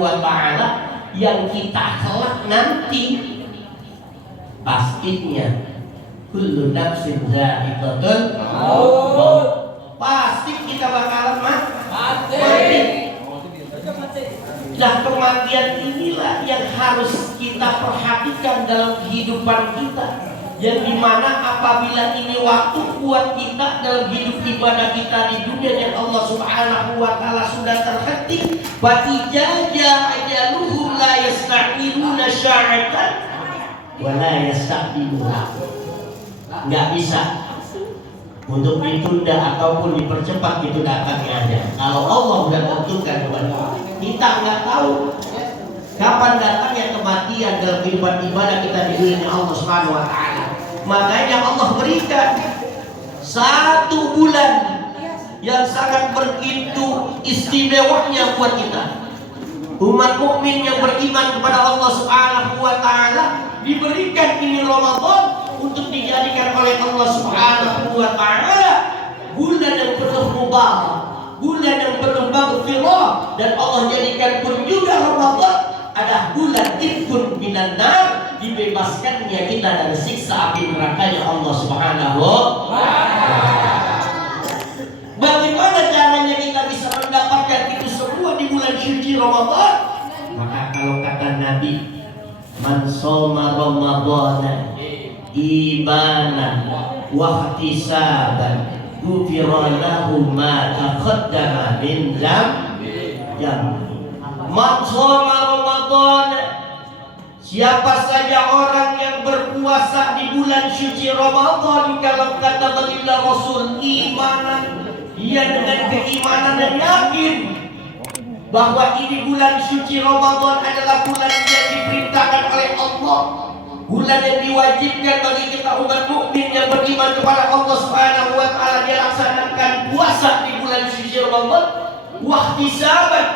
Subhanahu wa ta'ala yang kita kelak nanti pastinya kullu nafsin dha'iqatul maut. Pasti kita bakalan mati. Nah, kematian inilah yang harus kita perhatikan dalam kehidupan kita, yang dimana apabila ini waktu buat kita dalam hidup ibadah kita di dunia yang Allah Subhanahu wa ta'ala sudah terhenti, wa ijaja ajaluhum la yasta'khiruna sya'atan wa la yastaqdimuna. Nggak bisa untuk ditunda ataupun dipercepat, itu tidak akan ada. Kalau Allah sudah tentukan buat kita, nggak tahu kapan datangnya kematian dalam kehidupan ibadah kita di dunia Allah Subhanahu wa ta'ala. Makanya Allah berikan 1 bulan yang sangat begitu istimewanya buat kita. Umat mukmin yang beriman kepada Allah Subhanahu wa ta'ala diberikan ini Ramadan untuk dijadikan oleh Allah Subhanahu wa ta'ala bulan yang penuh mubarak, bulan yang penuh maghfirah, dan Allah jadikan pun juga Ramadan ada bulan itqun minan nar, dibebaskannya kita dari siksa api nerakanya Allah Subhanahu wa ta'ala. Bagaimana caranya kita bisa mendapatkan itu semua di bulan suci Ramadan? Maka kalau kata Nabi, man shoma ramadhana imanan wa ihtisaban ghufira lahu ma taqaddama min dzambi. Man shoma Ramadan, siapa saja orang yang berpuasa di bulan suci Ramadan, kalau kata baginda Rasul, imanan, dia dengan keimanan dan yakin bahwa ini bulan suci Ramadan adalah bulan yang diperintahkan oleh Allah, bulan yang diwajibkan bagi kita umat mukmin yang beriman kepada Allah Subhanahu wa ta'ala. Dia laksanakan puasa di bulan suci Ramadan, wahtisaban,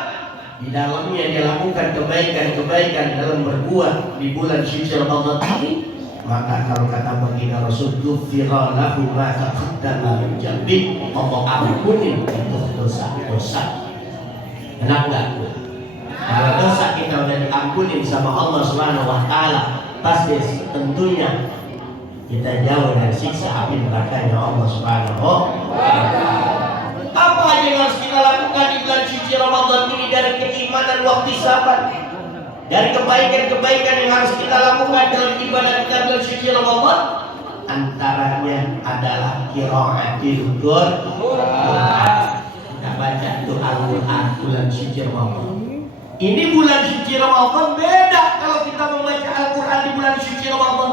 di dalamnya dia lakukan kebaikan-kebaikan dalam berbuat di bulan suci Ramadan ini. Maka kalau kata baginda Rasul, ghufira lahu ma taqaddama min dzambi, Allah ampuni untuk dosa-dosa. Enak nggak? Kalau dosa kita udah diampuni sama Allah Subhanahu wa ta'ala, pasti tentunya kita jauh dari siksa api nerakanya Allah Subhanahu wa ta'ala. Apa aja yang harus kita lakukan di bulan suci Ramadan ini dari keimanan waktu sahabat, dari kebaikan-kebaikan yang harus kita lakukan dalam ibadah kita bulan suci Ramadan? Antaranya adalah qiraatul Qur'an. Kita baca doa Al-Quran bulan suci Ramadan. Ini bulan suci Ramadan beda kalau kita membaca Al-Quran di bulan suci Ramadan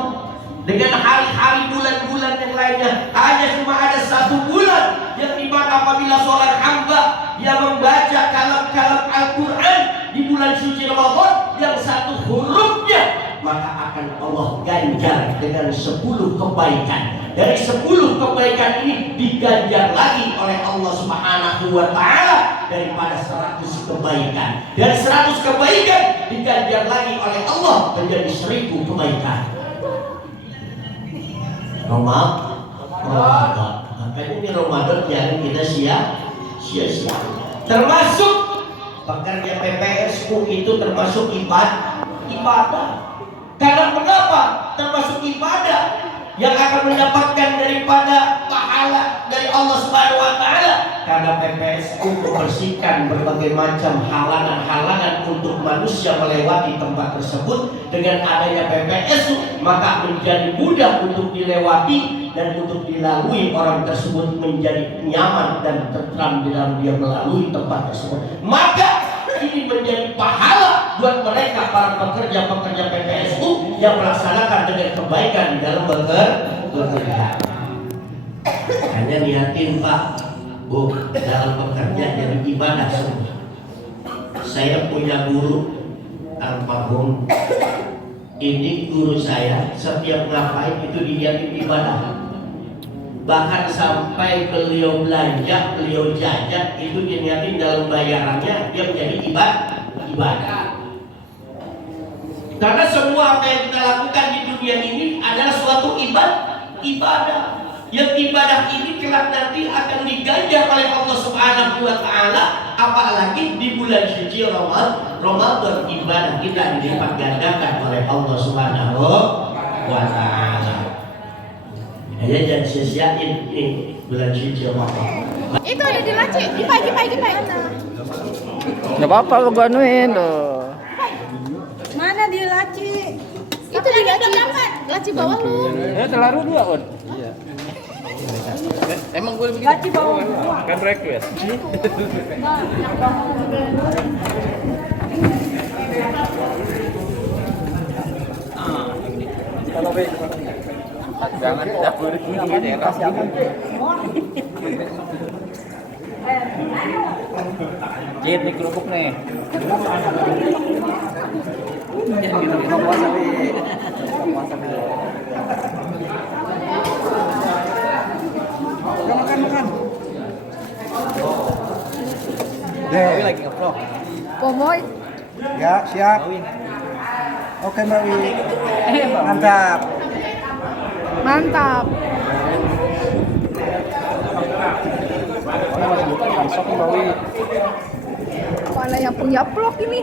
dengan hari-hari bulan-bulan yang lainnya. Hanya cuma ada 1 bulan yang dimana apabila seorang hamba dia membaca kalam-kalam Al-Quran di bulan suci Ramadan yang 1 hurufnya, maka akan Allah ganjar dengan 10 kebaikan. Dari 10 kebaikan ini diganjar lagi oleh Allah Subhanahu wa ta'ala daripada 100 kebaikan. Dari 100 kebaikan diganjar lagi oleh Allah menjadi 1000 kebaikan. Ramadan. Makanya ini Ramadan jangan kita sia-sia. Termasuk pekerja PPSU itu termasuk ibadah. Karena mengapa? Termasuk ibadah yang akan mendapatkan daripada pahala dari Allah Subhanahu wa ta'ala. Karena PPSU membersihkan berbagai macam halangan-halangan untuk manusia melewati tempat tersebut. Dengan adanya PPSU, maka menjadi mudah untuk dilewati dan untuk dilalui orang tersebut, menjadi nyaman dan tentram di dalam dia melalui tempat tersebut. Maka ini menjadi pahala buat mereka para pekerja-pekerja PPSU yang melaksanakan dengan kebaikan di dalam bekerja. Hanya niatin Pak, Bu, dalam bekerja jadi ibadah semua. Saya punya guru almarhum. Ini guru saya, setiap ngapain itu diniatin ibadah. Bahkan sampai beliau belanja, beliau jajan, itu diniatin dalam bayarannya dia menjadi ibadah. Karena semua apa yang kita lakukan di dunia ini adalah suatu ibadah. Yang ibadah ini kelak nanti akan diganjar oleh Allah Subhanahu wa taala, apalagi di bulan suci Ramadan ibadah kita dilipat gandakan oleh Allah Subhanahu wa taala. Ya jangan sia-siain bulan suci Ramadan. Itu ada di laci, Gipai. Nggak apa-apa lo gua anuin loh. Mana di laci? Itu di laci bawah lu. Ya telaru 2 on. Iya. Emang gue begini. Laci bawah gua. Kan request. Jangan dapur ini ya kasih apa? Jit nih kerupuk nih. Makan. Deh, Lagi nge-vlog. Pomoy. ya siap. Oke Mbak Wi, mantap. Mantap. Masuk Mbak Wi. Mana yang punya vlog ini?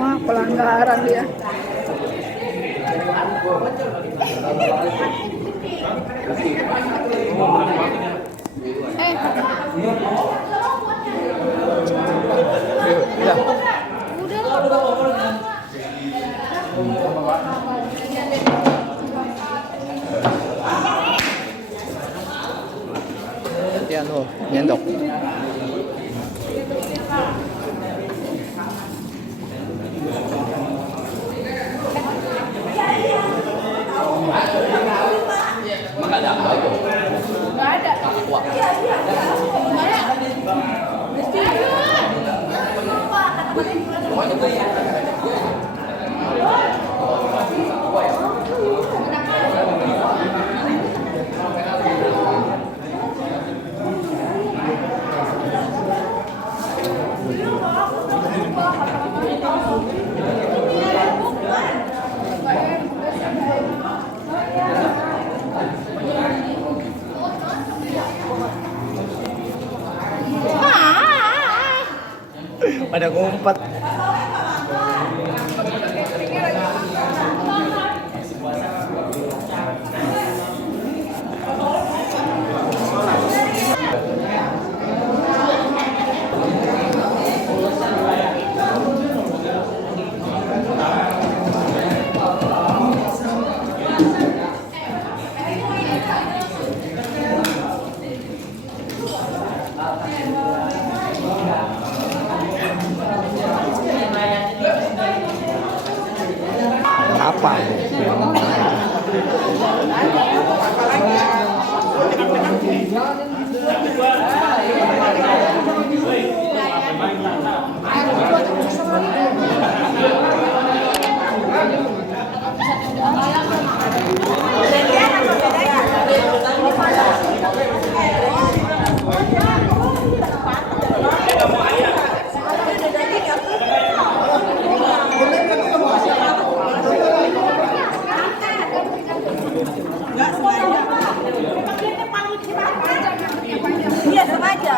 Wah, pelanggaran dia. Gantian lo, nyendok. Pada ngumpet. Apa? Iya sengaja.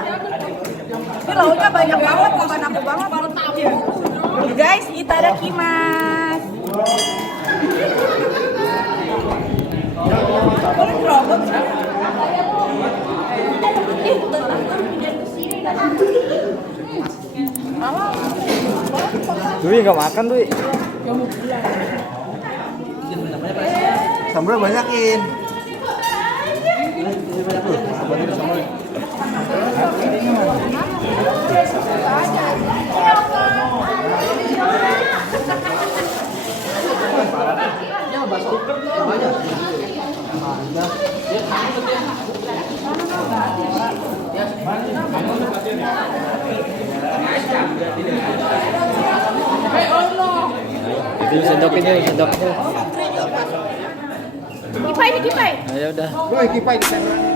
Ini lauknya banyak banget, bukan aku banget baru tahu. Guys, itadakimasu. Dwi nggak makan Dwi. Sambal banyakin. Ini sendoknya, sendoknya. Gipai. Ayo udah. Gue kipai di sana.